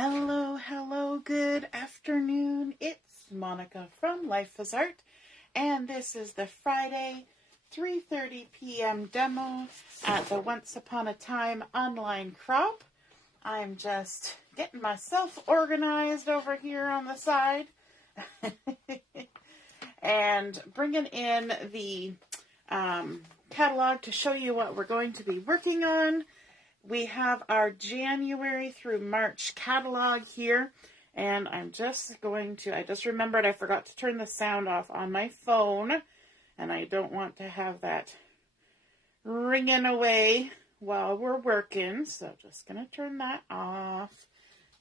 Hello, hello, good afternoon. It's Monica from Life is Art, and this is the Friday 3:30 p.m. demo at the Once Upon a Time online crop. I'm just getting myself organized over here on the side and bringing in the catalog to show you what we're going to be working on. We have our January through March catalog here, and I'm just going to, I just remembered I forgot to turn the sound off on my phone, and I don't want to have that ringing away while we're working, so just going to turn that off.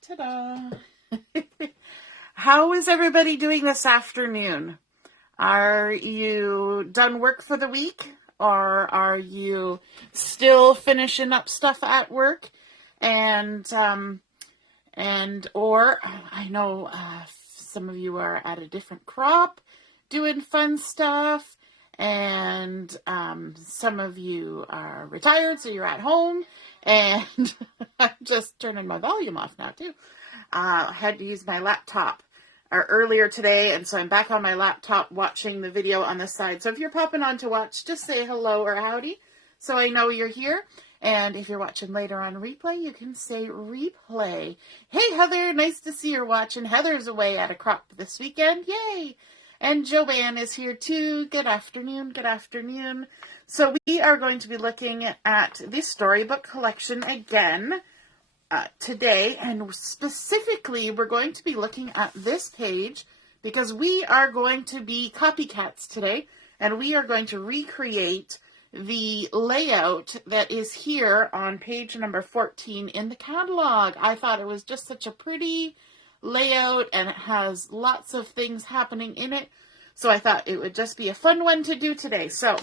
Ta-da! How is everybody doing this afternoon? Are you done work for the week? Or are you still finishing up stuff at work? Or I know some of you are at a different crop doing fun stuff, and some of you are retired, so you're at home, and I'm just turning my volume off now too. I had to use my laptop earlier today, and so I'm back on my laptop watching the video on the side. So if you're popping on to watch, just say hello or howdy so I know you're here. And if you're watching later on replay, you can say replay. Hey Heather, nice to see you're watching. Heather's away at a crop this weekend. Yay! And Joanne is here too. Good afternoon, good afternoon. So we are going to be looking at the Storybook collection again today, and specifically we're going to be looking at this page because we are going to be copycats today, and we are going to recreate the layout that is here on page number 14 in the catalog. I thought it was just such a pretty layout, and it has lots of things happening in it, so I thought it would just be a fun one to do today. So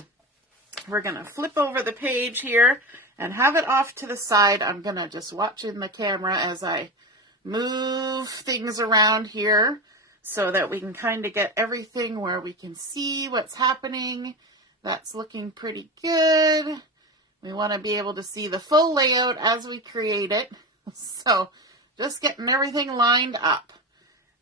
we're going to flip over the page here and have it off to the side. I'm going to just watch in the camera as I move things around here so that we can kind of get everything where we can see what's happening. That's looking pretty good. We want to be able to see the full layout as we create it. So just getting everything lined up.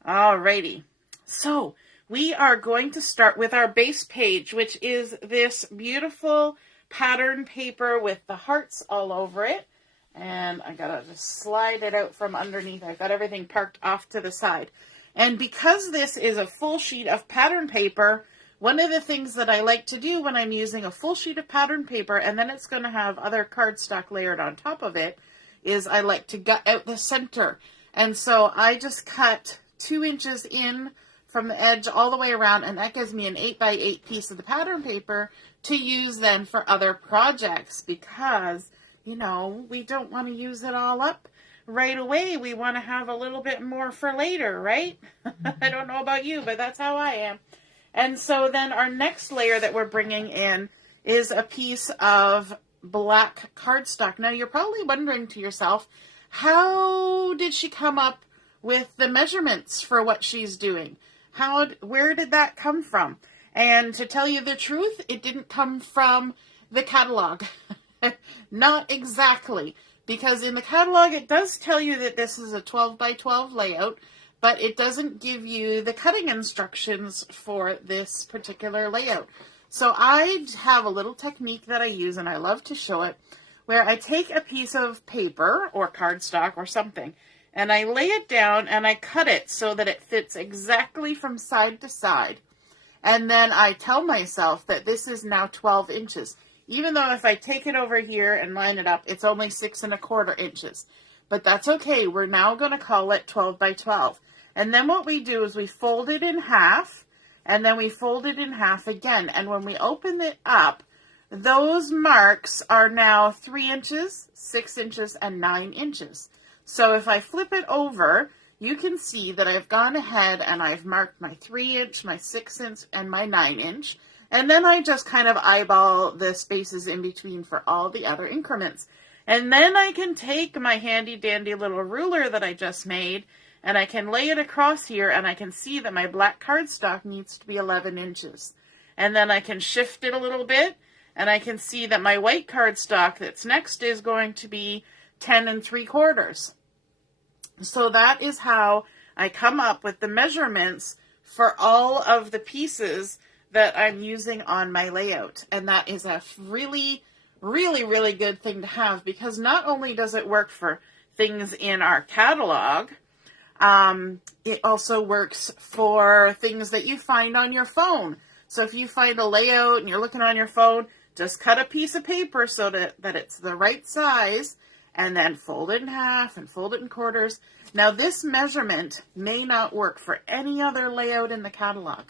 Alrighty. So we are going to start with our base page, which is this beautiful pattern paper with the hearts all over it, and I gotta just slide it out from underneath. I've got everything parked off to the side, and because this is a full sheet of pattern paper, one of the things that I like to do when I'm using a full sheet of pattern paper and then it's going to have other cardstock layered on top of it is I like to gut out the center, and so I just cut 2 inches in from the edge all the way around, and that gives me an 8x8 piece of the pattern paper to use then for other projects, because, you know, we don't want to use it all up right away. We want to have a little bit more for later, right? I don't know about you, but that's how I am. And so then our next layer that we're bringing in is a piece of black cardstock. Now you're probably wondering to yourself, how did she come up with the measurements for what she's doing? Where did that come from? And to tell you the truth, it didn't come from the catalog. Not exactly, because in the catalog it does tell you that this is a 12 by 12 layout, but it doesn't give you the cutting instructions for this particular layout. So I have a little technique that I use, and I love to show it, where I take a piece of paper or cardstock or something, and I lay it down and I cut it so that it fits exactly from side to side. And then I tell myself that this is now 12 inches. Even though if I take it over here and line it up, it's only 6 1/4 inches. But that's okay. We're now going to call it 12 by 12. And then what we do is we fold it in half, and then we fold it in half again. And when we open it up, those marks are now 3 inches, 6 inches, and 9 inches. So if I flip it over, you can see that I've gone ahead and I've marked my 3 inch, my 6 inch, and my 9 inch. And then I just kind of eyeball the spaces in between for all the other increments. And then I can take my handy dandy little ruler that I just made, and I can lay it across here, and I can see that my black cardstock needs to be 11 inches. And then I can shift it a little bit, and I can see that my white cardstock that's next is going to be 10 3/4. So that is how I come up with the measurements for all of the pieces that I'm using on my layout. And that is a really, really, really good thing to have, because not only does it work for things in our catalog, it also works for things that you find on your phone. So if you find a layout and you're looking on your phone, just cut a piece of paper so that it's the right size, and then fold it in half and fold it in quarters. Now this measurement may not work for any other layout in the catalog.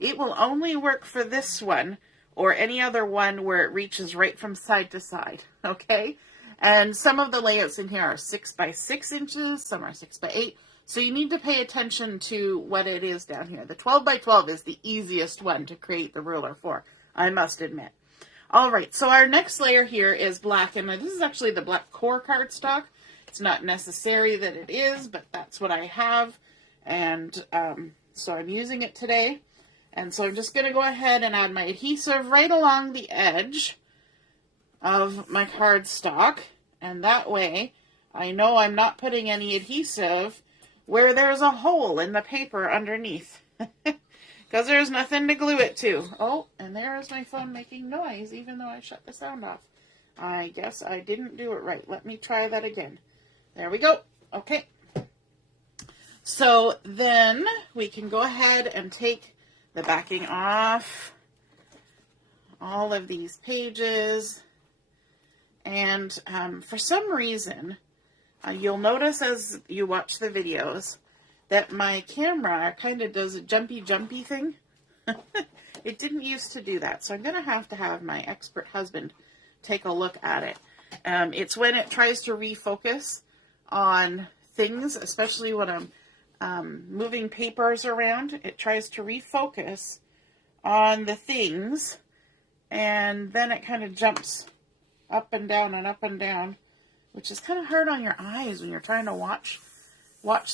It will only work for this one or any other one where it reaches right from side to side, okay? And some of the layouts in here are 6 by 6 inches, some are 6 by 8. So you need to pay attention to what it is down here. The 12 by 12 is the easiest one to create the ruler for, I must admit. All right, so our next layer here is black, and this is actually the black core cardstock. It's not necessary that it is, but that's what I have, and so I'm using it today. And so I'm just going to go ahead and add my adhesive right along the edge of my cardstock, and that way I know I'm not putting any adhesive where there's a hole in the paper underneath. Because there's nothing to glue it to. Oh, and there's my phone making noise, even though I shut the sound off. I guess I didn't do it right. Let me try that again. There we go. Okay. So then we can go ahead and take the backing off all of these pages. And for some reason, you'll notice as you watch the videos that my camera kind of does a jumpy thing. It didn't used to do that, so I'm going to have my expert husband take a look at it. It's when it tries to refocus on things, especially when I'm moving papers around. It tries to refocus on the things, and then it kind of jumps up and down, which is kind of hard on your eyes when you're trying to watch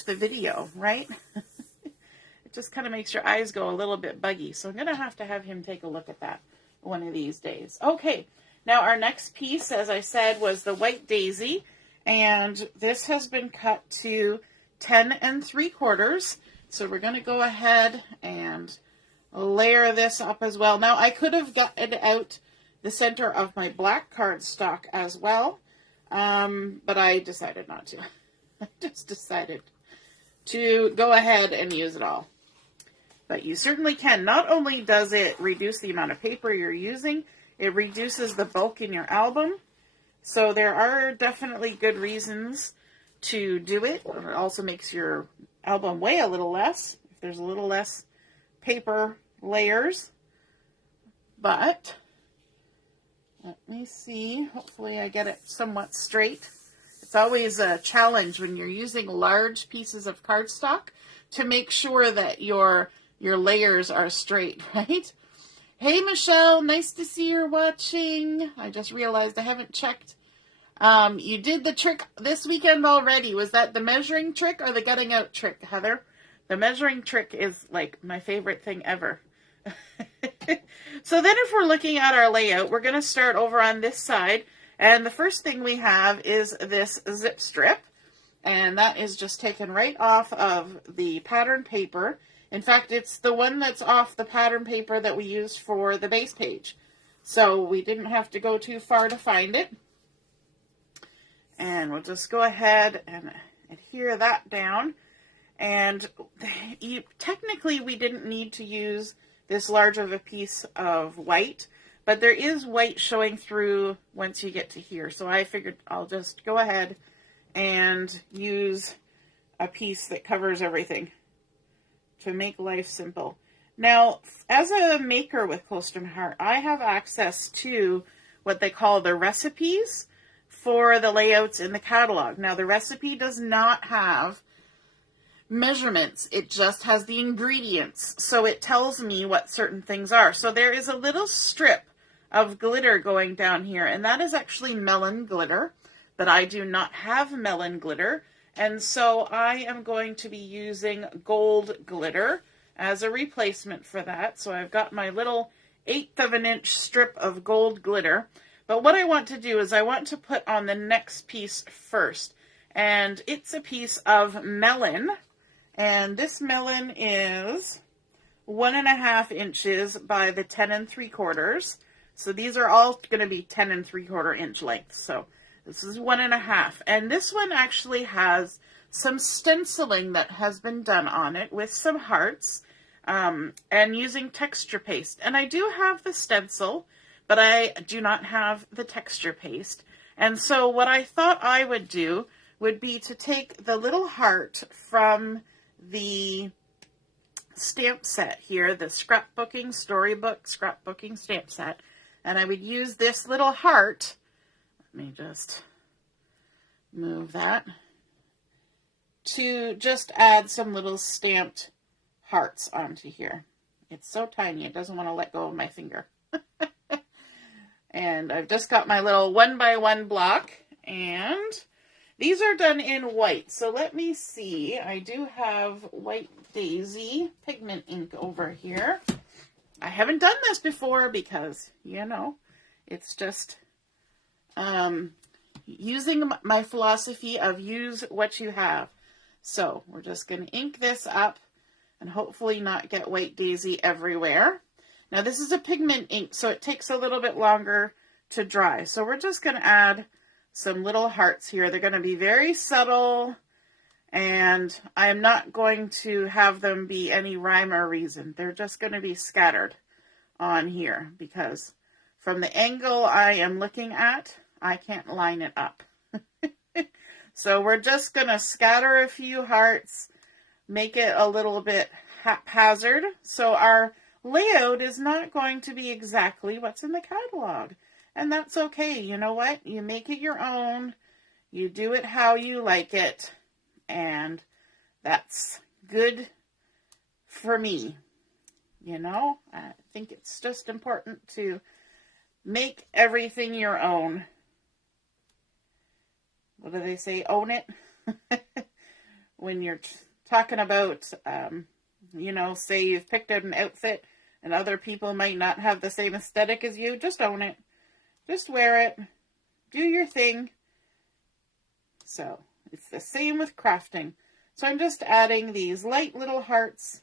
the video, right? It just kind of makes your eyes go a little bit buggy. So I'm going to have him take a look at that one of these days. Okay, now our next piece, as I said, was the white daisy. And this has been cut to 10 3/4. So we're going to go ahead and layer this up as well. Now I could have gotten out the center of my black cardstock as well, but I decided not to. I just decided to go ahead and use it all. But you certainly can. Not only does it reduce the amount of paper you're using, it reduces the bulk in your album. So there are definitely good reasons to do it. It also makes your album weigh a little less, if there's a little less paper layers. But let me see. Hopefully I get it somewhat straight. It's always a challenge when you're using large pieces of cardstock to make sure that your layers are straight, right? Hey, Michelle, nice to see you're watching. I just realized I haven't checked. You did the trick this weekend already. Was that the measuring trick or the getting out trick, Heather? The measuring trick is like my favorite thing ever. So then if we're looking at our layout, we're going to start over on this side. And the first thing we have is this zip strip. And that is just taken right off of the pattern paper. In fact, it's the one that's off the pattern paper that we used for the base page. So we didn't have to go too far to find it. And we'll just go ahead and adhere that down. And technically we didn't need to use this large of a piece of white, but there is white showing through once you get to here. So I figured I'll just go ahead and use a piece that covers everything to make life simple. Now, as a maker with Close to My Heart, I have access to what they call the recipes for the layouts in the catalog. Now, the recipe does not have measurements. It just has the ingredients. So it tells me what certain things are. So there is a little strip of glitter going down here, and that is actually melon glitter, but I do not have melon glitter. And so I am going to be using gold glitter as a replacement for that. So I've got my little 1/8 of an inch strip of gold glitter. But what I want to do is I want to put on the next piece first. and it's a piece of melon, and this melon is 1.5 inches by the 10 3/4. So these are all going to be 10 3/4 inch lengths. So this is 1.5, and this one actually has some stenciling that has been done on it with some hearts, and using texture paste. And I do have the stencil, but I do not have the texture paste. And so what I thought I would do would be to take the little heart from the stamp set here, the Storybook Scrapbooking stamp set, and I would use this little heart. Let me just move that, to just add some little stamped hearts onto here. It's so tiny, it doesn't want to let go of my finger. And I've just got my little 1x1 block, and these are done in white. So let me see, I do have White Daisy pigment ink over here. I haven't done this before because, you know, it's just using my philosophy of use what you have. So we're just going to ink this up and hopefully not get White Daisy everywhere. Now this is a pigment ink, so it takes a little bit longer to dry. So we're just going to add some little hearts here. They're going to be very subtle, and I am not going to have them be any rhyme or reason. They're just going to be scattered on here because from the angle I am looking at, I can't line it up. So we're just going to scatter a few hearts, make it a little bit haphazard. So our layout is not going to be exactly what's in the catalog. And that's okay. You know what? You make it your own. You do it how you like it. And that's good for me. You know, I think it's just important to make everything your own. What do they say? Own it. When you're talking about, you know, say you've picked out an outfit and other people might not have the same aesthetic as you, just own it. Just wear it. Do your thing. So it's the same with crafting. So I'm just adding these light little hearts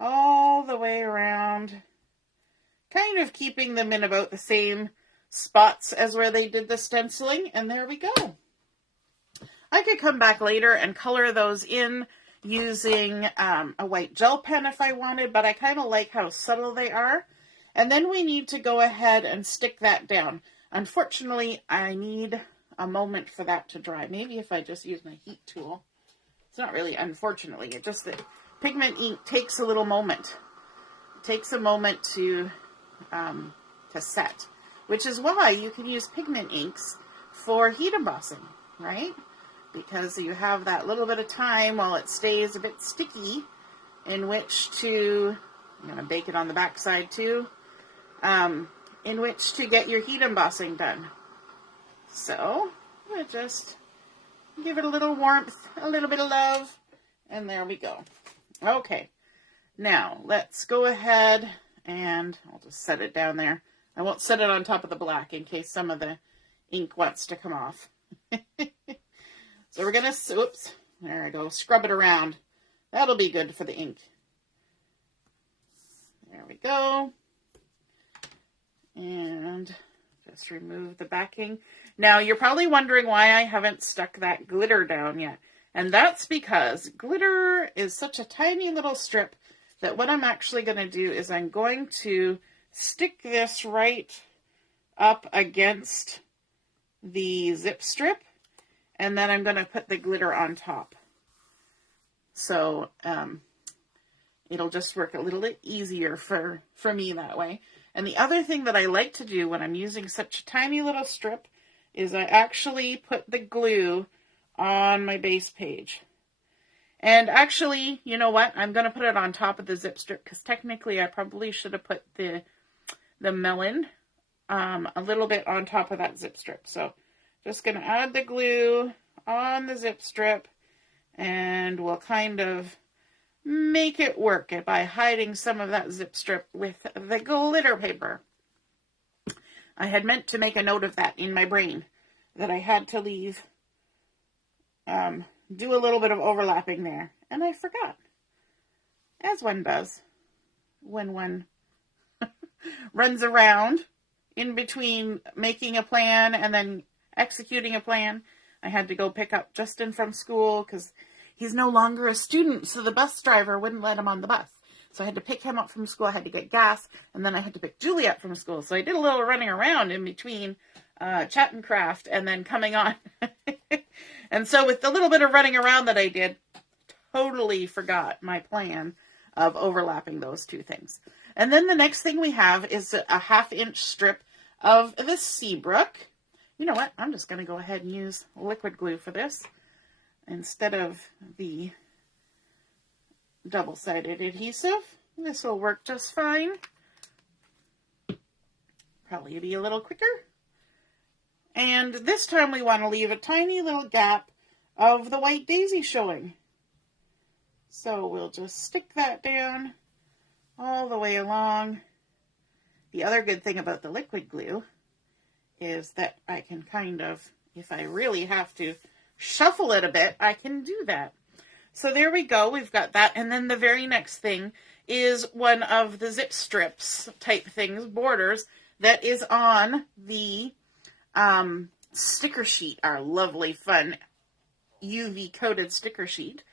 all the way around, kind of keeping them in about the same spots as where they did the stenciling, and there we go. I could come back later and color those in using a white gel pen if I wanted, but I kind of like how subtle they are. And then we need to go ahead and stick that down. Unfortunately, I need a moment for that to dry. Maybe if I just use my heat tool. It's not really unfortunately, it's just that pigment ink takes a little moment. It takes a moment to set, which is why you can use pigment inks for heat embossing, right? Because you have that little bit of time while it stays a bit sticky in which to, I'm going to bake it on the back side too, in which to get your heat embossing done. So we'll just give it a little warmth, a little bit of love, and there we go. Okay, now let's go ahead and I'll just set it down there. I won't set it on top of the black in case some of the ink wants to come off. So we're going to, oops, there I go, scrub it around. That'll be good for the ink. There we go. And just remove the backing. Now, you're probably wondering why I haven't stuck that glitter down yet. And that's because glitter is such a tiny little strip that what I'm actually going to do is I'm going to stick this right up against the zip strip. And then I'm going to put the glitter on top. So it'll just work a little bit easier for me that way. And the other thing that I like to do when I'm using such a tiny little strip is I actually put the glue on my base page. And actually, you know what? I'm going to put it on top of the zip strip because technically I probably should have put the melon a little bit on top of that zip strip. So just going to add the glue on the zip strip, and we'll kind of make it work by hiding some of that zip strip with the glitter paper. I had meant to make a note of that in my brain, that I had to leave do a little bit of overlapping there. And I forgot, as one does when one runs around in between making a plan and then executing a plan. I had to go pick up Justin from school because he's no longer a student, so the bus driver wouldn't let him on the bus. So I had to pick him up from school. I had to get gas, and then I had to pick Julie up from school. So I did a little running around in between chat and craft and then coming on. And so with the little bit of running around that I did, totally forgot my plan of overlapping those two things. And then the next thing we have is a 1/2-inch strip of the Seabrook. You know what? I'm just going to go ahead and use liquid glue for this instead of the double-sided adhesive. This will work just fine. Probably be a little quicker. And this time we want to leave a tiny little gap of the white daisy showing. So we'll just stick that down all the way along. The other good thing about the liquid glue is that I can kind of, if I really have to shuffle it a bit, I can do that. So there we go, we've got that. And then the very next thing is one of the zip strips type things, borders, that is on the sticker sheet, our lovely fun UV coated sticker sheet.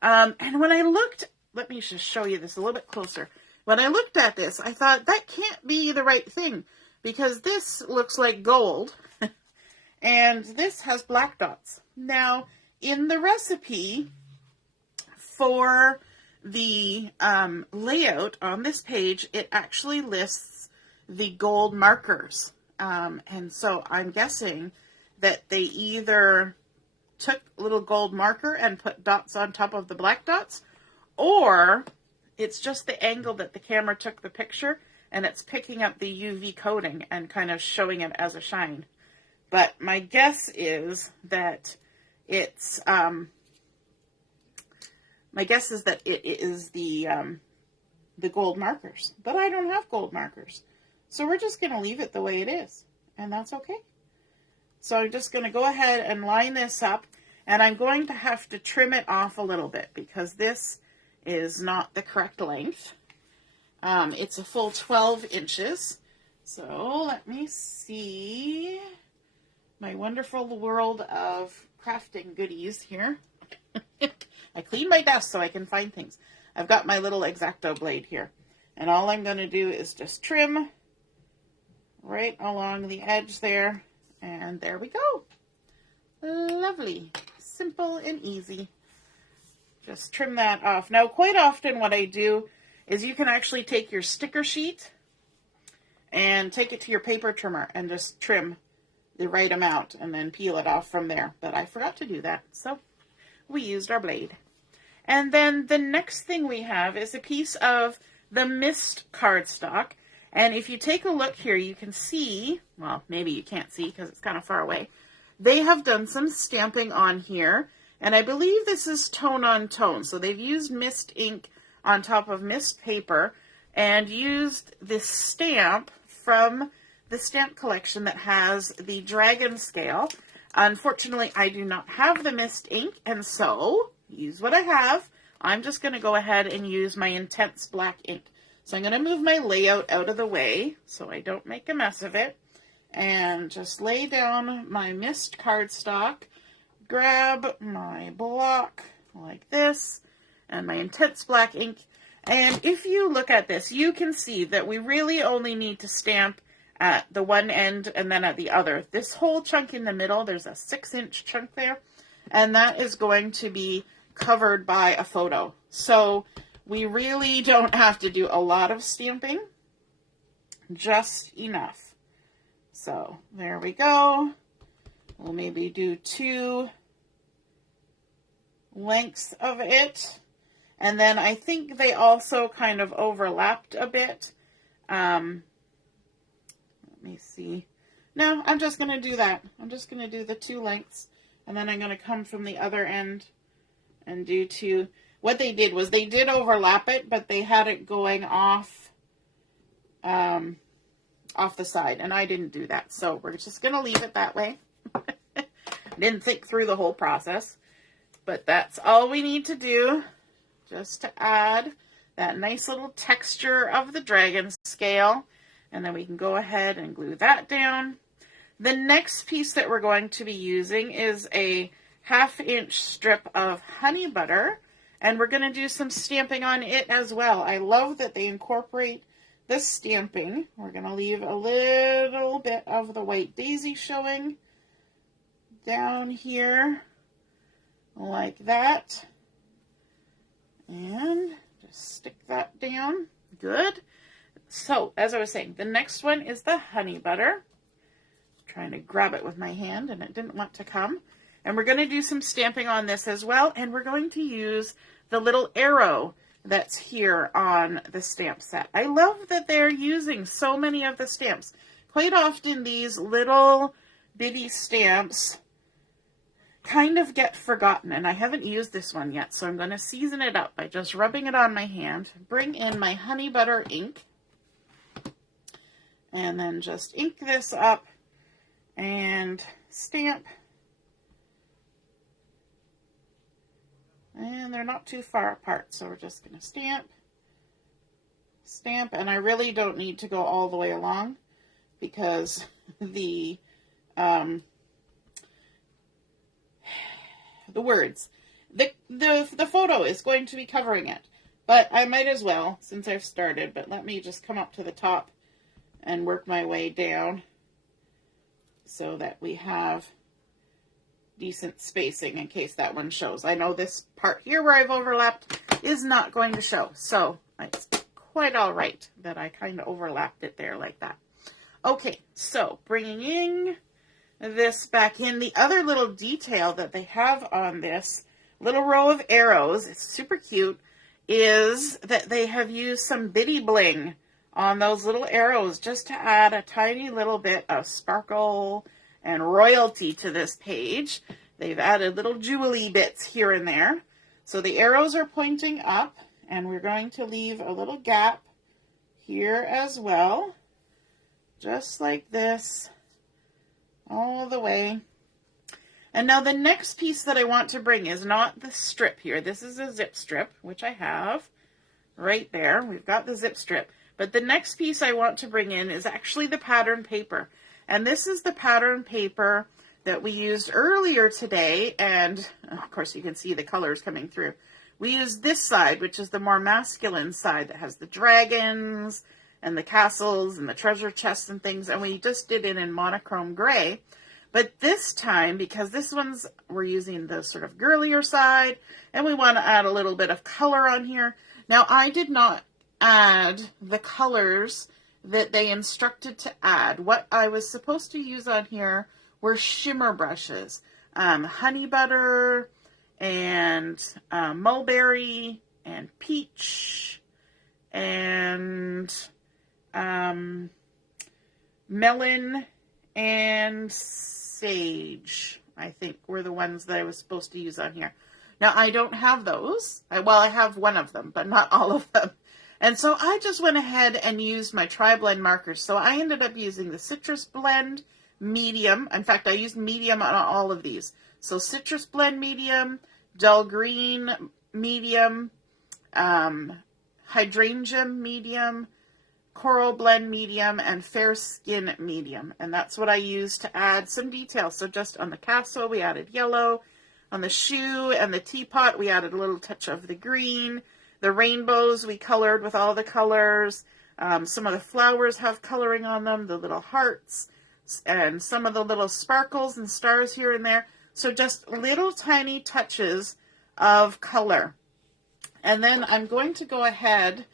And when I looked, let me just show you this a little bit closer. When I looked at this, I thought that can't be the right thing because this looks like gold and this has black dots. Now, in the recipe for the layout on this page, it actually lists the gold markers. And so I'm guessing that they either took a little gold marker and put dots on top of the black dots, or it's just the angle that the camera took the picture and it's picking up the UV coating and kind of showing it as a shine. But my guess is that it's, it is the gold markers, but I don't have gold markers. So we're just going to leave it the way it is, and that's okay. So I'm just going to go ahead and line this up, and I'm going to have to trim it off a little bit because this is not the correct length. It's a full 12 inches. So let me see my wonderful world of crafting goodies here. I clean my desk so I can find things. I've got my little X-Acto blade here, and all I'm going to do is just trim right along the edge there, and there we go. Lovely, simple and easy. Just trim that off. Now, quite often what I do is you can actually take your sticker sheet and take it to your paper trimmer and just trim the right amount and then peel it off from there. But I forgot to do that, so we used our blade. And then the next thing we have is a piece of the mist cardstock. And if you take a look here, you can see, well, maybe you can't see because it's kind of far away. They have done some stamping on here, and I believe this is tone on tone. So they've used mist ink on top of mist paper and used this stamp from the stamp collection that has the dragon scale. Unfortunately, I do not have the mist ink, and so use what I have. I'm just going to go ahead and use my intense black ink. So I'm going to move my layout out of the way so I don't make a mess of it, and just lay down my mist cardstock, grab my block like this, and my intense black ink. And if you look at this, you can see that we really only need to stamp at the one end and then at the other. This whole chunk in the middle, there's a 6-inch chunk there, and that is going to be covered by a photo. So we really don't have to do a lot of stamping, just enough. So there we go. We'll maybe do 2 lengths of it. And then I think they also kind of overlapped a bit. Let me see. No, I'm just going to do that. I'm just going to do the 2 lengths. And then I'm going to come from the other end and do 2. What they did was they did overlap it, but they had it going off the side, and I didn't do that. So we're just going to leave it that way. Didn't think through the whole process. But that's all we need to do, just to add that nice little texture of the dragon scale. And then we can go ahead and glue that down. The next piece that we're going to be using is a 1/2 inch strip of honey butter. And we're going to do some stamping on it as well. I love that they incorporate the stamping. We're going to leave a little bit of the white daisy showing down here, like that. And just stick that down. Good. So, as I was saying, the next one is the honey butter. I'm trying to grab it with my hand and it didn't want to come. And we're going to do some stamping on this as well. And we're going to use the little arrow that's here on the stamp set. I love that they're using so many of the stamps. Quite often these little bitty stamps kind of get forgotten, and I haven't used this one yet, so I'm going to season it up by just rubbing it on my hand. Bring in my honey butter ink, and then just ink this up and stamp. And they're not too far apart, so we're just going to stamp, stamp, and I really don't need to go all the way along because the words, the photo is going to be covering it, but I might as well since I've started. But let me just come up to the top and work my way down so that we have decent spacing in case that one shows. I know this part here where I've overlapped is not going to show, so it's quite all right that I kind of overlapped it there like that. Okay, so bringing in this back in, the other little detail that they have on this little row of arrows, it's super cute, is that they have used some bitty bling on those little arrows just to add a tiny little bit of sparkle and royalty to this page. They've added little jewelry bits here and there. So the arrows are pointing up, and we're going to leave a little gap here as well, just like this, all the way. And now the next piece that I want to bring is not the strip here. This is a zip strip, which I have right there. We've got the zip strip. But the next piece I want to bring in is actually the pattern paper. And this is the pattern paper that we used earlier today. And of course you can see the colors coming through. We used this side, which is the more masculine side that has the dragons and the castles and the treasure chests and things. And we just did it in monochrome gray. But this time, because this one's, we're using the sort of girlier side, and we want to add a little bit of color on here. Now, I did not add the colors that they instructed to add. What I was supposed to use on here were shimmer brushes. Honey butter and mulberry and peach and melon and sage, I think, were the ones that I was supposed to use on here. Now, I don't have those. Well, I have one of them, but not all of them. And so I just went ahead and used my tri-blend markers. So I ended up using the Citrus Blend Medium. In fact, I used medium on all of these. So Citrus Blend Medium, Dull Green Medium, Hydrangea Medium, Coral Blend Medium, and Fair Skin Medium. And that's what I used to add some detail. So just on the castle, we added yellow. On the shoe and the teapot, we added a little touch of the green. The rainbows, we colored with all the colors. Some of the flowers have coloring on them, the little hearts, and some of the little sparkles and stars here and there. So just little tiny touches of color. And then I'm going to go ahead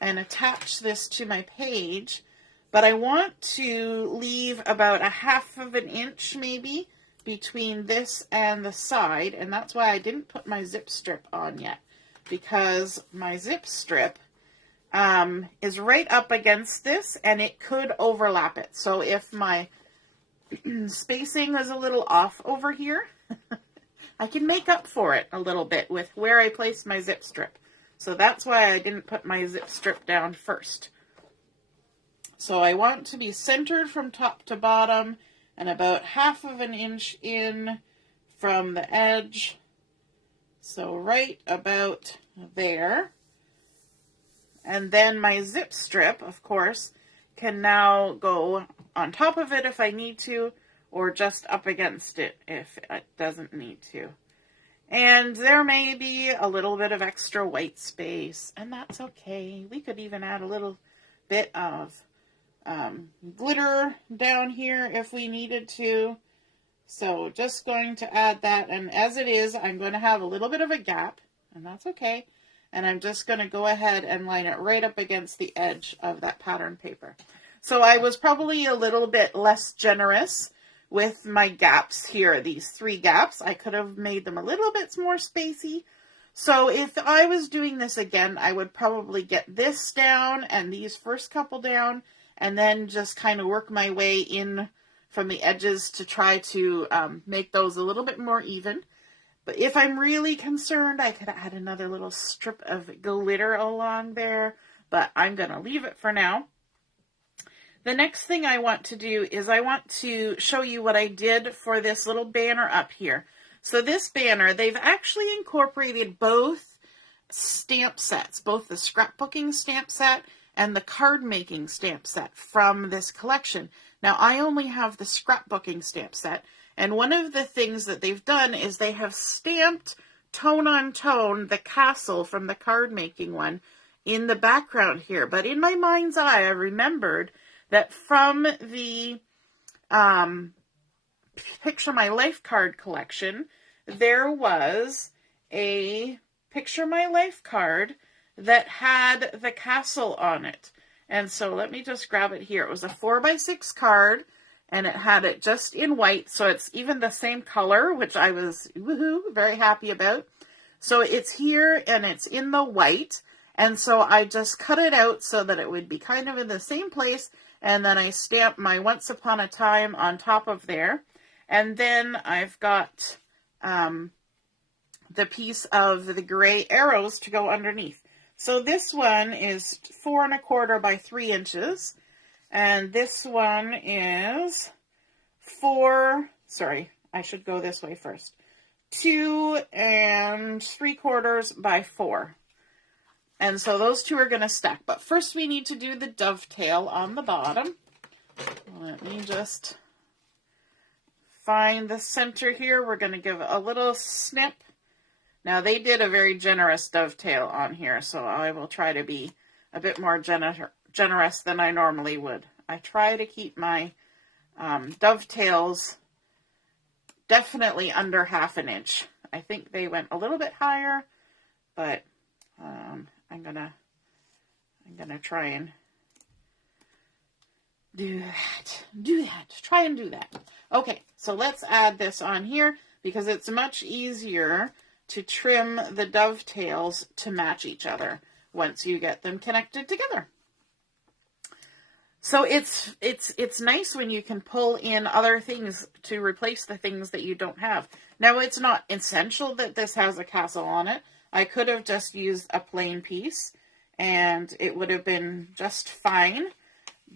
and attach this to my page, but I want to leave about 1/2 inch maybe between this and the side, and that's why I didn't put my zip strip on yet, because my zip strip is right up against this and it could overlap it. So if my spacing is a little off over here, I can make up for it a little bit with where I place my zip strip. So that's why I didn't put my zip strip down first. So I want to be centered from top to bottom and about 1/2 inch in from the edge So right about there. And then my zip strip, of course, can now go on top of it if I need to, or just up against it if it doesn't need to. And there may be a little bit of extra white space, and that's okay. We could even add a little bit of glitter down here if we needed to. So just going to add that, and as it is, I'm going to have a little bit of a gap, and that's okay. And I'm just going to go ahead and line it right up against the edge of that pattern paper. So I was probably a little bit less generous with my gaps here, these 3 gaps. I could have made them a little bit more spacey. So if I was doing this again, I would probably get this down and these first couple down, and then just kind of work my way in from the edges to try to make those a little bit more even. But if I'm really concerned, I could add another little strip of glitter along there, but I'm going to leave it for now. The next thing I want to do is I want to show you what I did for this little banner up here. So this banner, they've actually incorporated both stamp sets, both the scrapbooking stamp set and the card making stamp set from this collection. Now I only have the scrapbooking stamp set, and one of the things that they've done is they have stamped tone on tone the castle from the card making one in the background here. But in my mind's eye, I remembered that from the Picture My Life card collection, there was a Picture My Life card that had the castle on it. And so let me just grab it here. It was a 4x6 card, and it had it just in white, so it's even the same color, which I was very happy about. So it's here, and it's in the white, and so I just cut it out so that it would be kind of in the same place, and then I stamped my Once Upon a Time on top of there. And then I've got the piece of the gray arrows to go underneath. So this one is 4 1/4 by 3 inches. And this one is 2 3/4 by 4. And so those two are going to stack. But first we need to do the dovetail on the bottom. Let me just find the center here. We're going to give a little snip. Now they did a very generous dovetail on here, so I will try to be a bit more generous than I normally would. I try to keep my dovetails definitely under 1/2 inch. I think they went a little bit higher, but I'm gonna try and do that. Try and do that. Okay, so let's add this on here because it's much easier to trim the dovetails to match each other once you get them connected together. So it's nice when you can pull in other things to replace the things that you don't have. Now, it's not essential that this has a castle on it. I could have just used a plain piece and it would have been just fine.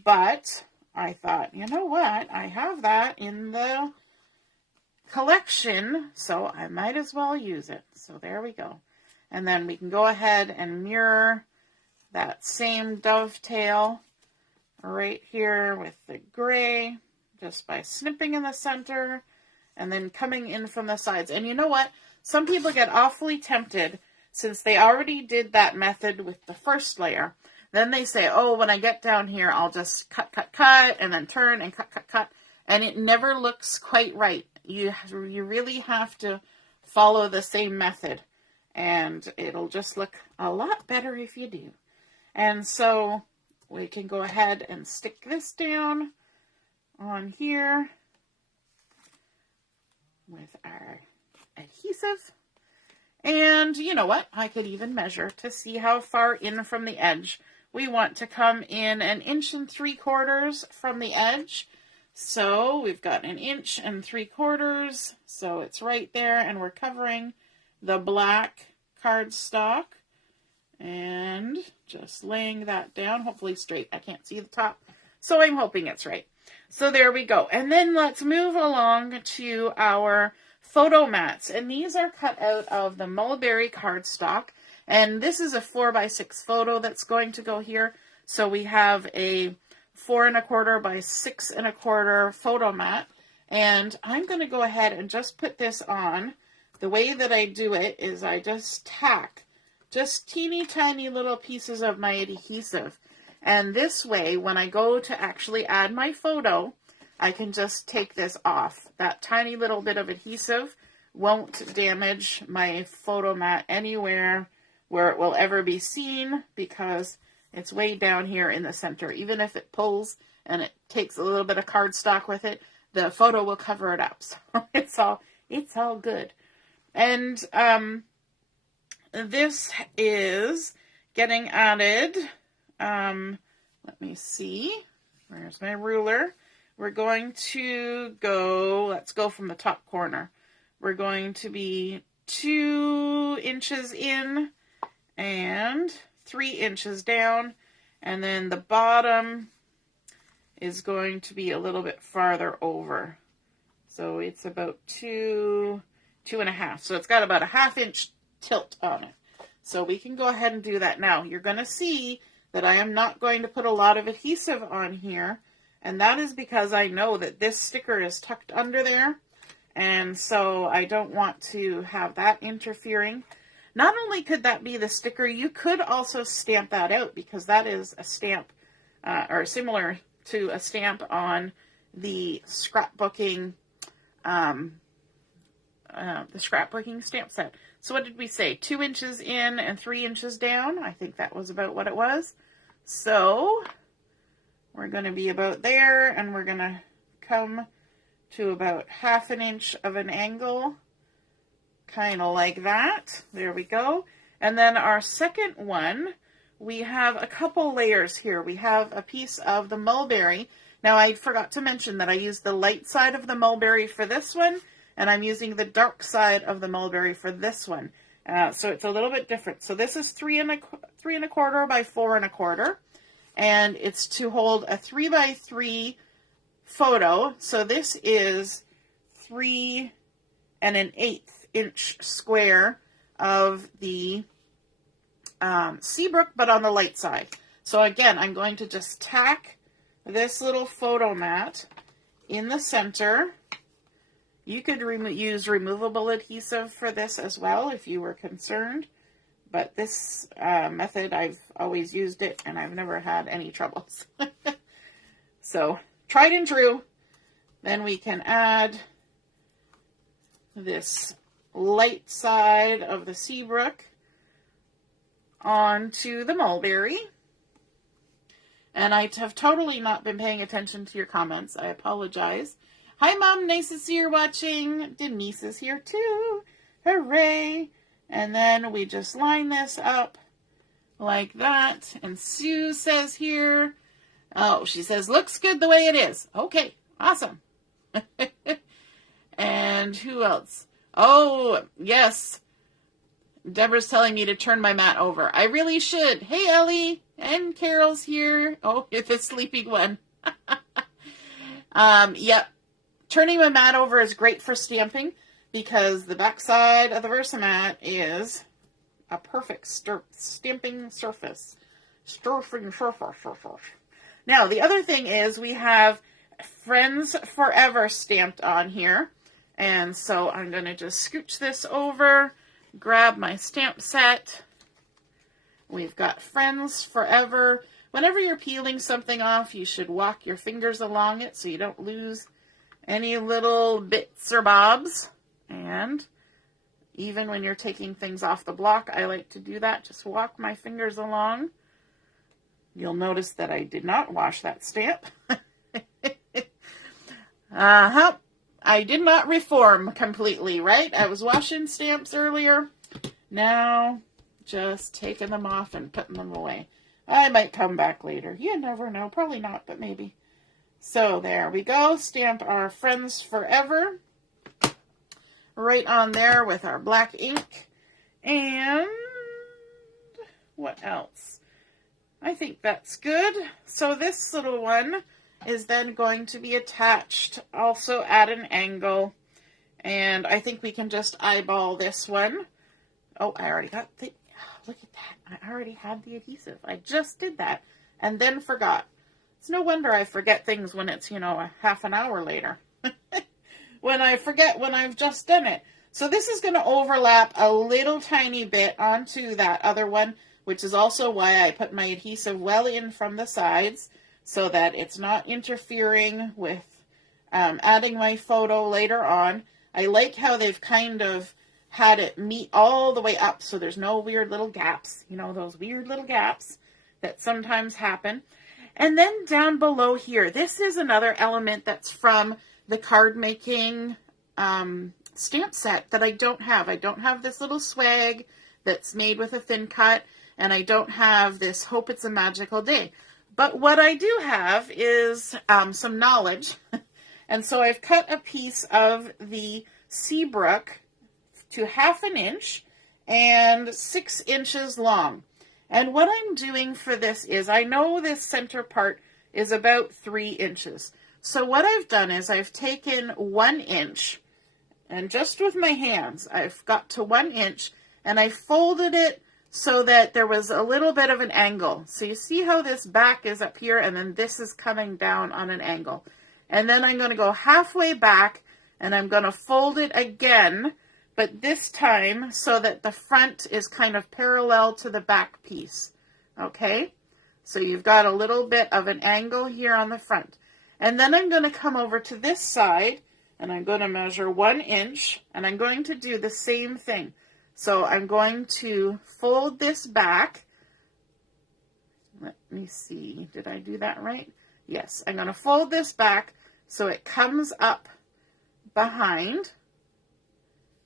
But I thought, you know what? I have that in the collection, so I might as well use it. So there we go. And then we can go ahead and mirror that same dovetail right here with the gray, just by snipping in the center and then coming in from the sides. And you know what? Some people get awfully tempted, since they already did that method with the first layer. Then they say, oh, when I get down here, I'll just cut, and then turn and cut. And it never looks quite right. You really have to follow the same method, and it'll just look a lot better if you do. And so we can go ahead and stick this down on here with our adhesive. And you know what? I could even measure to see how far in from the edge. We want to come in 1 3/4 inches from the edge. So we've got 1 3/4 inches. So it's right there, and we're covering the black cardstock and just laying that down, hopefully straight. I can't see the top, so I'm hoping it's right. So there we go. And then let's move along to our photo mats, and these are cut out of the mulberry cardstock, and this is a 4x6 photo that's going to go here. So we have a 4 1/4 by 6 1/4 photo mat, and I'm going to go ahead and just put this on. The way that I do it is I just tack just teeny tiny little pieces of my adhesive, and this way when I go to actually add my photo, I can just take this off. That tiny little bit of adhesive won't damage my photo mat anywhere where it will ever be seen, because it's way down here in the center. Even if it pulls and it takes a little bit of cardstock with it, the photo will cover it up. So it's all good. And this is getting added. Let me see. Where's my ruler? We're going to go, let's go from the top corner. We're going to be 2 inches in and 3 inches down. And then the bottom is going to be a little bit farther over. So it's about 2.5. So it's got about a 1/2 inch tilt on it. So we can go ahead and do that now. You're going to see that I am not going to put a lot of adhesive on here. And that is because I know that this sticker is tucked under there. And so I don't want to have that interfering. Not only could that be the sticker, you could also stamp that out, because that is a stamp, or similar to a stamp on the scrapbooking, stamp set. So what did we say? 2 inches in and 3 inches down. I think that was about what it was. So we're going to be about there, and we're going to come to about 1/2 inch of an angle, kind of like that. There we go. And then our second one, we have a couple layers here. We have a piece of the mulberry. Now, I forgot to mention that I used the light side of the mulberry for this one, and I'm using the dark side of the mulberry for this one. So it's a little bit different. So this is 3 1/4 by 4 1/4. And it's to hold a 3x3 photo. So this is 3 1/8 inch square of the Seabrook, but on the light side. So again, I'm going to just tack this little photo mat in the center. You could use removable adhesive for this as well if you were concerned. But this method, I've always used it, and I've never had any troubles. So, tried and true. Then we can add this light side of the Seabrook onto the mulberry. And I have totally not been paying attention to your comments. I apologize. Hi, Mom. Nice to see you're watching. Denise is here, too. Hooray. And then we just line this up like that. And Sue says here, oh, she says, looks good the way it is. Okay, awesome. And who else? Oh, yes. Deborah's telling me to turn my mat over. I really should. Hey, Ellie. And Carol's here. Oh, it's a sleeping one. Yep. Turning my mat over is great for stamping, because the back side of the Versamat is a perfect stamping surface. Now, the other thing is we have Friends Forever stamped on here. And so I'm going to just scooch this over, grab my stamp set. We've got Friends Forever. Whenever you're peeling something off, you should walk your fingers along it so you don't lose any little bits or bobs. And even when you're taking things off the block, I like to do that. Just walk my fingers along. You'll notice that I did not wash that stamp. I did not reform completely, right? I was washing stamps earlier. Now, just taking them off and putting them away. I might come back later. You never know. Probably not, but maybe. So there we go. Stamp our Friends Forever right on there with our black ink. And what else? I think that's good. So this little one is then going to be attached also at an angle. And I think we can just eyeball this one. Oh, I already got the, look at that. I already had the adhesive. I just did that and then forgot. It's no wonder I forget things when it's, you know, a half an hour later. When I forget when I've just done it. So this is going to overlap a little tiny bit onto that other one, which is also why I put my adhesive well in from the sides so that it's not interfering with adding my photo later on. I like how they've kind of had it meet all the way up so there's no weird little gaps, you know, those weird little gaps that sometimes happen. And then down below here, this is another element that's from the card making stamp set that I don't have. I don't have this little swag that's made with a thin cut, and I don't have this Hope It's a Magical Day. But what I do have is some knowledge. And so I've cut a piece of the Seabrook to 1/2 inch and 6 inches long. And what I'm doing for this is, I know this center part is about 3 inches. So what I've done is I've taken 1 inch, and just with my hands, I've got to 1 inch, and I folded it so that there was a little bit of an angle. So you see how this back is up here, and then this is coming down on an angle. And then I'm going to go halfway back, and I'm going to fold it again, but this time so that the front is kind of parallel to the back piece. Okay? So you've got a little bit of an angle here on the front. And then I'm going to come over to this side, and I'm going to measure 1 inch, and I'm going to do the same thing. So I'm going to fold this back. Let me see, did I do that right? Yes, I'm going to fold this back so it comes up behind,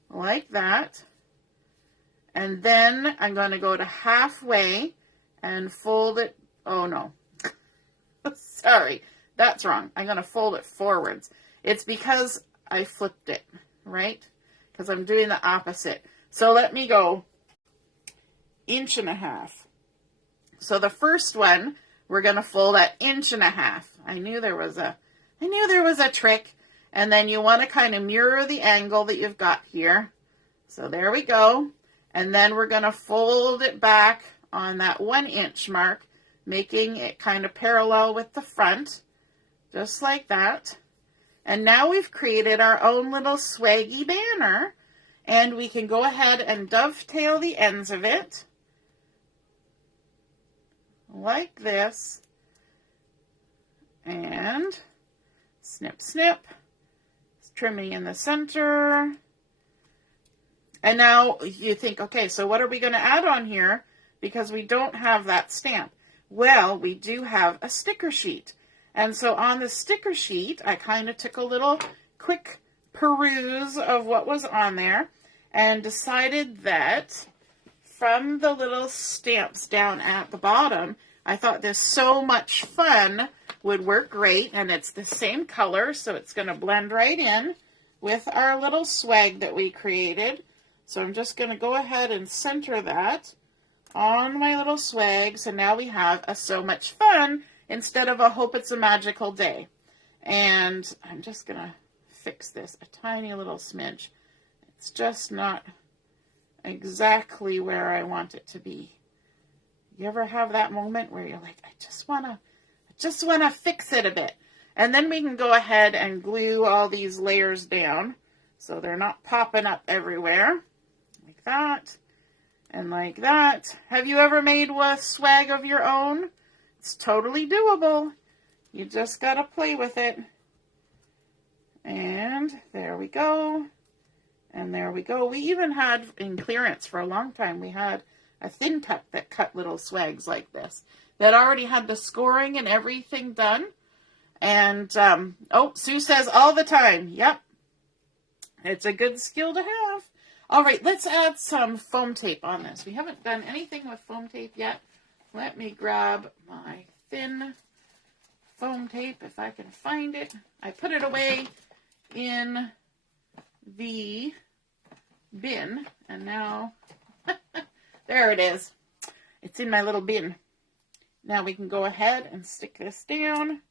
like that. And then I'm going to go to halfway and fold it. Oh, no. Sorry. That's wrong. I'm going to fold it forwards. It's because I flipped it, right? Because I'm doing the opposite. So let me go 1.5 inches. So the first one, we're going to fold at 1.5 inches. I knew there was a trick. And then you want to kind of mirror the angle that you've got here. So there we go. And then we're going to fold it back on that 1 inch mark, making it kind of parallel with the front. Just like that. And now we've created our own little swaggy banner. And we can go ahead and dovetail the ends of it. Like this. And snip, snip. Trimming in the center. And now you think, okay, so what are we going to add on here? Because we don't have that stamp. Well, we do have a sticker sheet. And so on the sticker sheet, I kind of took a little quick peruse of what was on there and decided that from the little stamps down at the bottom, I thought this So Much Fun would work great. And it's the same color, so it's going to blend right in with our little swag that we created. So I'm just going to go ahead and center that on my little swag. So now we have a So Much Fun instead of a Hope It's a Magical Day. And I'm just going to fix this a tiny little smidge. It's just not exactly where I want it to be. You ever have that moment where you're like, I just want to fix it a bit. And then we can go ahead and glue all these layers down so they're not popping up everywhere. Like that. And like that. Have you ever made a swag of your own? It's totally doable. You just got to play with it. And there we go. And there we go. We even had, in clearance for a long time, we had a thin cut that cut little swags like this. That already had the scoring and everything done. And, oh, Sue says all the time. Yep. It's a good skill to have. All right, let's add some foam tape on this. We haven't done anything with foam tape yet. Let me grab my thin foam tape if I can find it. I put it away in the bin, and now, there it is. It's in my little bin. Now we can go ahead and stick this down.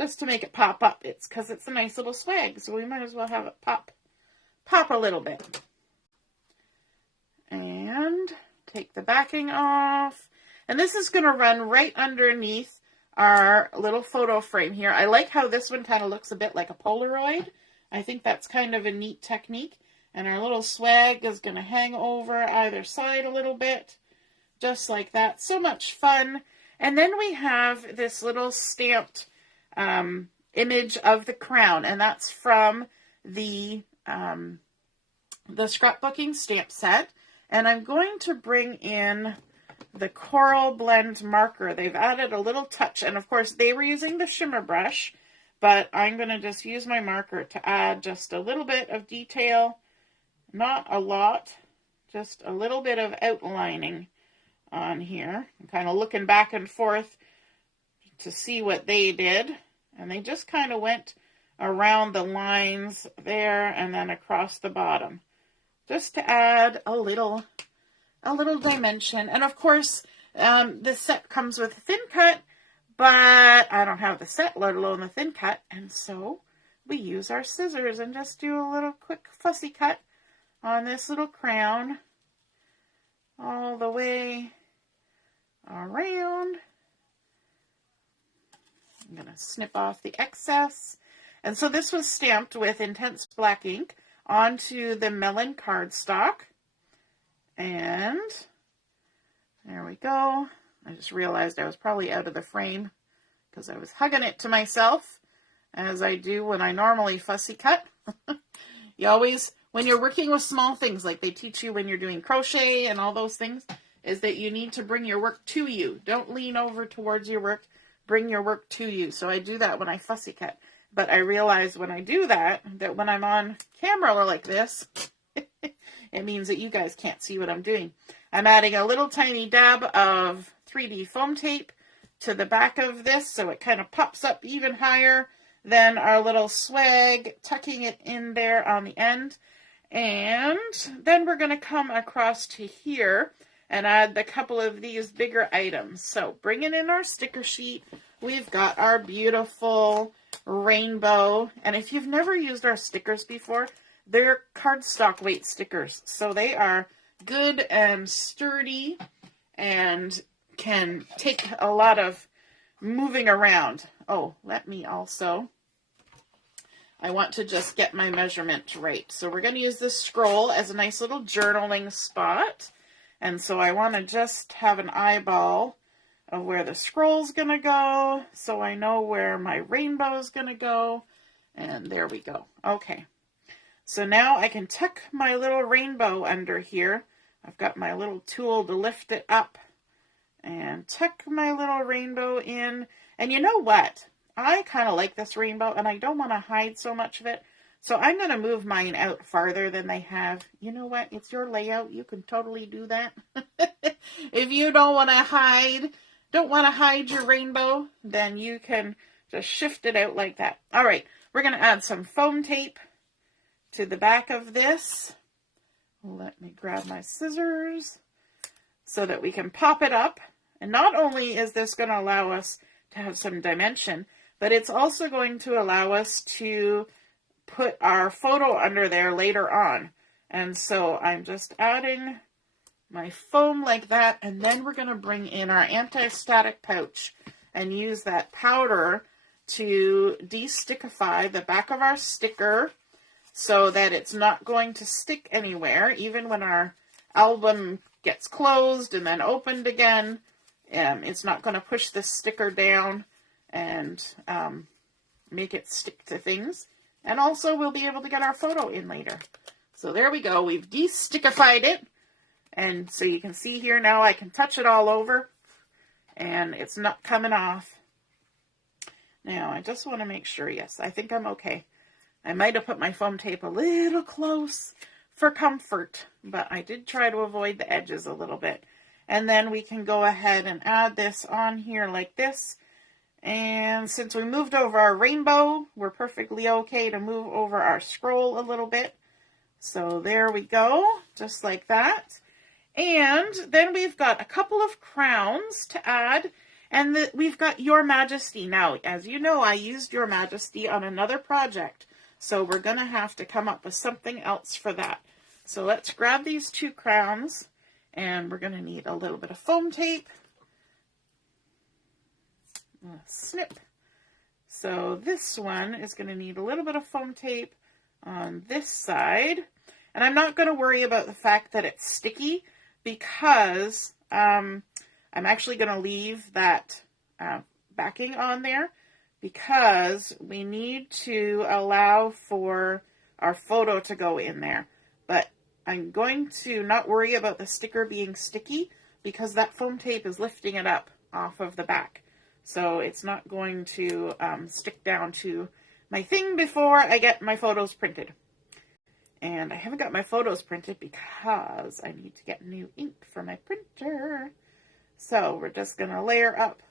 just to make it pop up. It's because it's a nice little swag, so we might as well have it pop a little bit. And take the backing off. And this is going to run right underneath our little photo frame here. I like how this one kind of looks a bit like a Polaroid. I think that's kind of a neat technique. And our little swag is going to hang over either side a little bit, just like that. So much fun. And then we have this little stamped image of the crown, and that's from the scrapbooking stamp set. And I'm going to bring in the Coral Blend marker. They've added a little touch, and of course they were using the shimmer brush, but I'm going to just use my marker to add just a little bit of detail, not a lot, just a little bit of outlining on here. I'm kind of looking back and forth to see what they did, and they just kind of went around the lines there and then across the bottom, just to add a little dimension. And of course, this set comes with a thin cut, but I don't have the set, let alone the thin cut, and so we use our scissors and just do a little quick fussy cut on this little crown all the way around. I'm going to snip off the excess. And so this was stamped with intense black ink onto the melon cardstock. And there we go. I just realized I was probably out of the frame because I was hugging it to myself, as I do when I normally fussy cut. You always, when you're working with small things like they teach you when you're doing crochet and all those things, is that you need to bring your work to you. Don't lean over towards your work. Bring your work to you. So I do that when I fussy cut. But I realize when I do that when I'm on camera or like this, it means that you guys can't see what I'm doing. I'm adding a little tiny dab of 3D foam tape to the back of this, so it kind of pops up even higher than our little swag, tucking it in there on the end. And then we're going to come across to here and add a couple of these bigger items. So bringing in our sticker sheet, we've got our beautiful rainbow. And if you've never used our stickers before, they're cardstock weight stickers. So they are good and sturdy and can take a lot of moving around. Oh, let me also, I want to just get my measurement right. So we're going to use this scroll as a nice little journaling spot. And so I want to just have an eyeball of where the scroll's going to go, so I know where my rainbow is going to go. And there we go. Okay. So now I can tuck my little rainbow under here. I've got my little tool to lift it up and tuck my little rainbow in. And you know what? I kind of like this rainbow, and I don't want to hide so much of it. So I'm going to move mine out farther than they have. You know what? It's your layout. You can totally do that. If you don't want to hide your rainbow, then you can just shift it out like that. All right. We're going to add some foam tape to the back of this. Let me grab my scissors so that we can pop it up. And not only is this going to allow us to have some dimension, but it's also going to allow us to put our photo under there later on. And so I'm just adding my foam like that, and then we're going to bring in our anti-static pouch and use that powder to de-stickify the back of our sticker so that it's not going to stick anywhere, even when our album gets closed and then opened again. It's not going to push this sticker down and make it stick to things. And also, we'll be able to get our photo in later. So there we go. We've de-stickified it. And so you can see here now I can touch it all over. And it's not coming off. Now, I just want to make sure. Yes, I think I'm okay. I might have put my foam tape a little close for comfort. But I did try to avoid the edges a little bit. And then we can go ahead and add this on here like this. And since we moved over our rainbow, we're perfectly okay to move over our scroll a little bit. So there we go, just like that. And then we've got a couple of crowns to add. And we've got Your Majesty. Now, as you know, I used Your Majesty on another project, so we're going to have to come up with something else for that. So let's grab these 2 crowns, and we're going to need a little bit of foam tape. Snip. So this one is going to need a little bit of foam tape on this side. And I'm not going to worry about the fact that it's sticky, because I'm actually going to leave that backing on there, because we need to allow for our photo to go in there. But I'm going to not worry about the sticker being sticky, because that foam tape is lifting it up off of the back. So it's not going to stick down to my thing before I get my photos printed. And I haven't got my photos printed because I need to get new ink for my printer. So we're just going to layer up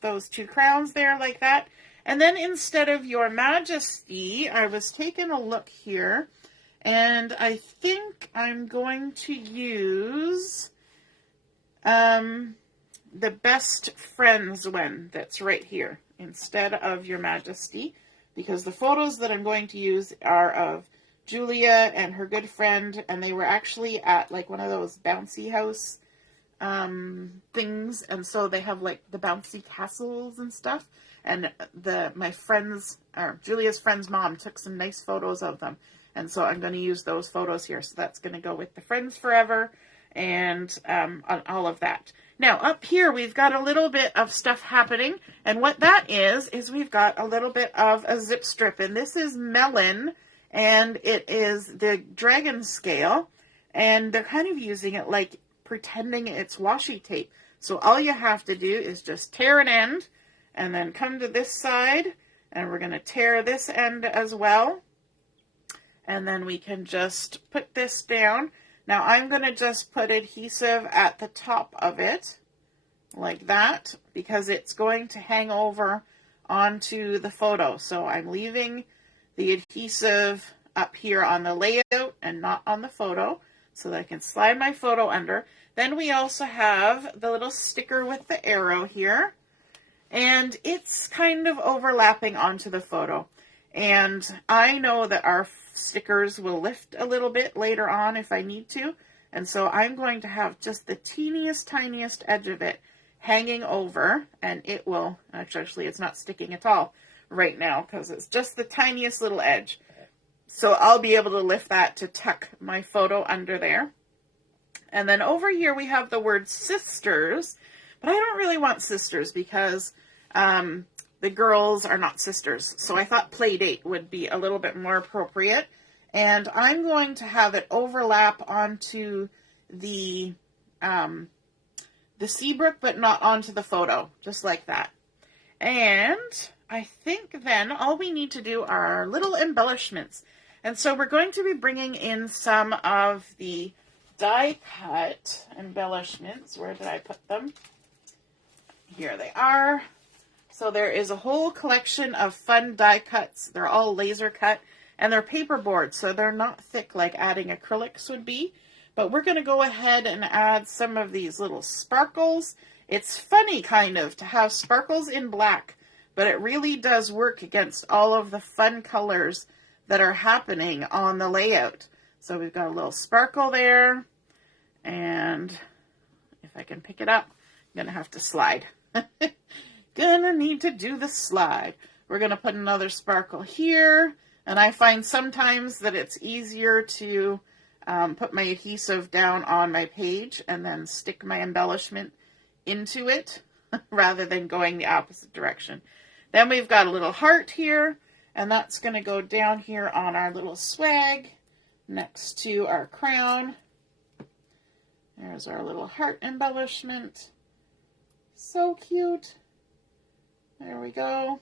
those 2 crowns there like that. And then instead of Your Majesty, I was taking a look here, and I think I'm going to use the Best Friends one that's right here instead of Your Majesty, because the photos that I'm going to use are of Julia and her good friend, and they were actually at like one of those bouncy house things, and so they have like the bouncy castles and stuff, and Julia's friend's mom took some nice photos of them, and so I'm going to use those photos here. So that's going to go with the Friends Forever and on all of that. Now up here we've got a little bit of stuff happening, and what that is we've got a little bit of a zip strip, and this is Melon, and it is the dragon scale, and they're kind of using it like pretending it's washi tape. So all you have to do is just tear an end, and then come to this side, and we're going to tear this end as well, and then we can just put this down. Now I'm going to just put adhesive at the top of it, like that, because it's going to hang over onto the photo. So I'm leaving the adhesive up here on the layout and not on the photo, so that I can slide my photo under. Then we also have the little sticker with the arrow here, and it's kind of overlapping onto the photo. And I know that our stickers will lift a little bit later on if I need to, and so I'm going to have just the teeniest, tiniest edge of it hanging over, and it will, actually it's not sticking at all right now because it's just the tiniest little edge. So I'll be able to lift that to tuck my photo under there. And then over here we have the word sisters, but I don't really want sisters because the girls are not sisters. So I thought play date would be a little bit more appropriate. And I'm going to have it overlap onto the Seabrook, but not onto the photo, just like that. And I think then all we need to do are little embellishments. And so we're going to be bringing in some of the die cut embellishments. Where did I put them? Here they are. So there is a whole collection of fun die cuts. They're all laser cut, and they're paperboard, so they're not thick like adding acrylics would be. But we're going to go ahead and add some of these little sparkles. It's funny kind of to have sparkles in black, but it really does work against all of the fun colors that are happening on the layout. So we've got a little sparkle there, and if I can pick it up, I'm going to have to slide. Gonna need to do the slide. We're going to put another sparkle here, and I find sometimes that it's easier to put my adhesive down on my page and then stick my embellishment into it rather than going the opposite direction. Then we've got a little heart here, and that's going to go down here on our little swag next to our crown. There's our little heart embellishment. So cute. There we go.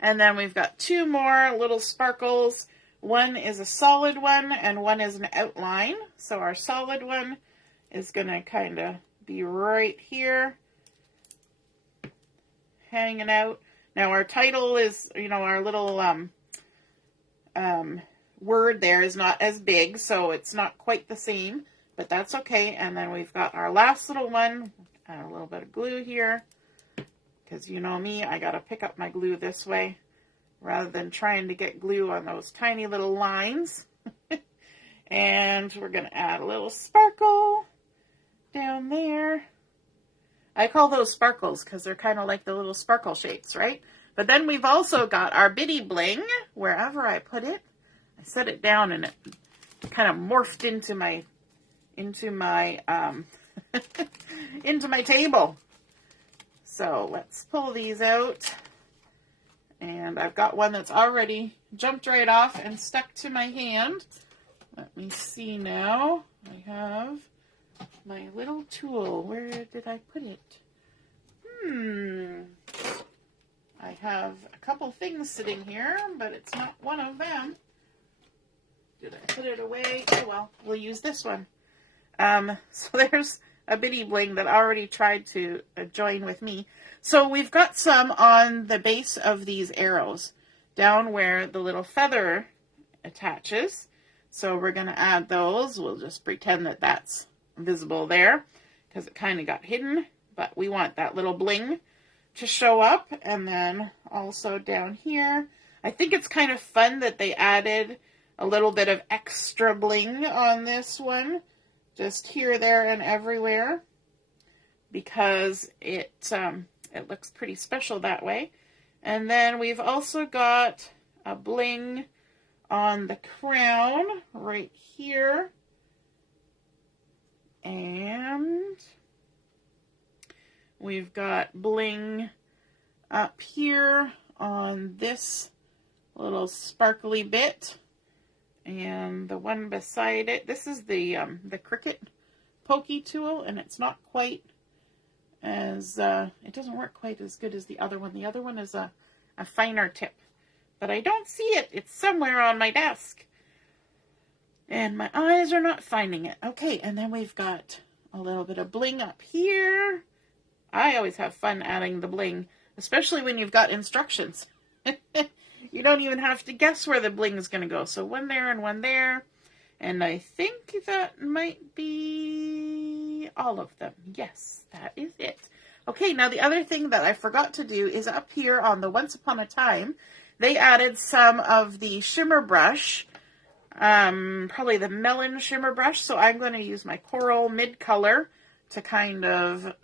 And then we've got two more little sparkles. One is a solid one and one is an outline. So our solid one is going to kind of be right here, hanging out. Now our title is, our little word there is not as big, so it's not quite the same, but that's okay. And then we've got our last little one Add a little bit of glue here, because you know me, I gotta pick up my glue this way rather than trying to get glue on those tiny little lines. And we're gonna add a little sparkle down there. I call those sparkles because they're kind of like the little sparkle shapes, right? But then we've also got our bitty bling. Wherever I put it, I set it down and it kind of morphed into my into my table. So let's pull these out. And I've got one that's already jumped right off and stuck to my hand. Let me see now. I have my little tool. Where did I put it? I have a couple things sitting here, but it's not one of them. Did I put it away? Oh well, we'll use this one. So there's a bitty bling that already tried to join with me. So we've got some on the base of these arrows, down where the little feather attaches. So we're going to add those. We'll just pretend that that's visible there because it kind of got hidden, but we want that little bling to show up. And then also down here, I think it's kind of fun that they added a little bit of extra bling on this one, just here, there, and everywhere, because it looks pretty special that way. And then we've also got a bling on the crown right here, and we've got bling up here on this little sparkly bit, and the one beside it, this is the Cricut pokey tool, and it's not quite as it doesn't work quite as good as the other one. The other one is a finer tip, but I don't see it. It's somewhere on my desk, and my eyes are not finding it. Okay, and then we've got a little bit of bling up here. I always have fun adding the bling, especially when you've got instructions. You don't even have to guess where the bling is going to go. So one there and one there. And I think that might be all of them. Yes, that is it. Okay, now the other thing that I forgot to do is up here on the Once Upon a Time, they added some of the shimmer brush, probably the melon shimmer brush. So I'm going to use my coral mid-color to kind of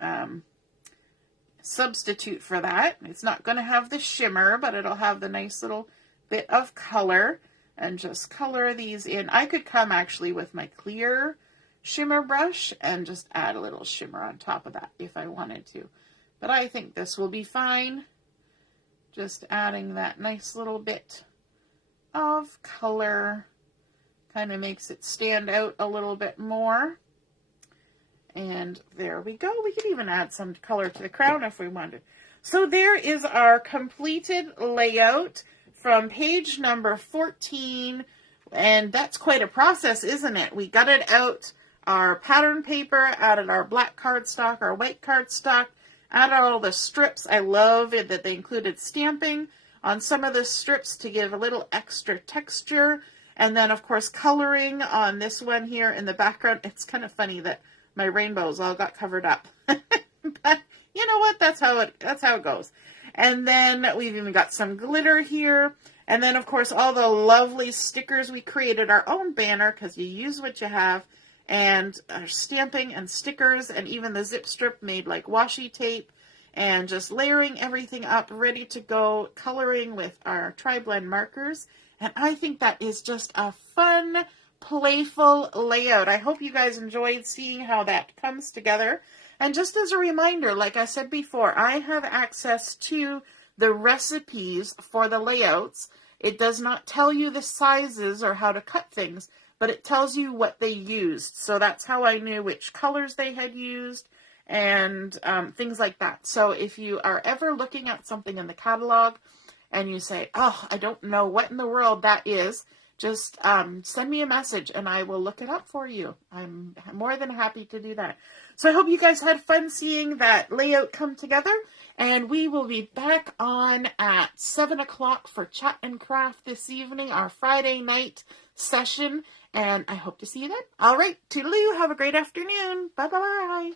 substitute for that. It's not going to have the shimmer, but it'll have the nice little bit of color, and just color these in. I could come actually with my clear shimmer brush and just add a little shimmer on top of that if I wanted to, but I think this will be fine. Just adding that nice little bit of color kind of makes it stand out a little bit more. And there we go. We could even add some color to the crown if we wanted. So there is our completed layout from page number 14. And that's quite a process, isn't it? We gutted out our pattern paper, added our black cardstock, our white cardstock, added all the strips. I love it that they included stamping on some of the strips to give a little extra texture. And then, of course, coloring on this one here in the background. It's kind of funny that my rainbows all got covered up. But you know what? That's how it goes. And then we've even got some glitter here. And then, of course, all the lovely stickers. We created our own banner because you use what you have. And our stamping and stickers, and even the zip strip made like washi tape. And just layering everything up, ready to go, coloring with our tri-blend markers. And I think that is just a fun, playful layout. I hope you guys enjoyed seeing how that comes together. And just as a reminder, like I said before, I have access to the recipes for the layouts. It does not tell you the sizes or how to cut things, but it tells you what they used. So that's how I knew which colors they had used and things like that. So if you are ever looking at something in the catalog and you say, oh, I don't know what in the world that is, just send me a message and I will look it up for you. I'm more than happy to do that. So I hope you guys had fun seeing that layout come together. And we will be back on at 7 o'clock for Chat and Craft this evening, our Friday night session. And I hope to see you then. All right, toodaloo. Have a great afternoon. Bye-bye.